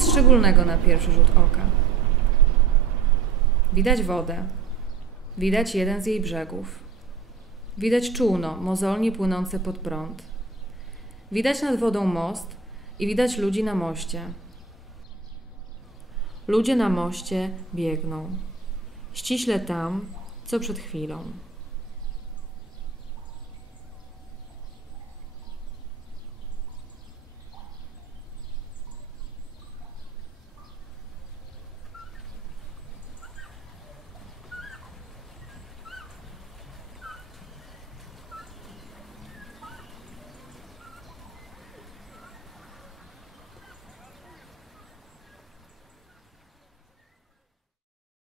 nic szczególnego na pierwszy rzut oka. Widać wodę. Widać jeden z jej brzegów. Widać czółno, mozolnie płynące pod prąd. Widać nad wodą most i widać ludzi na moście. Ludzie na moście biegną. Ściśle tam, co przed chwilą.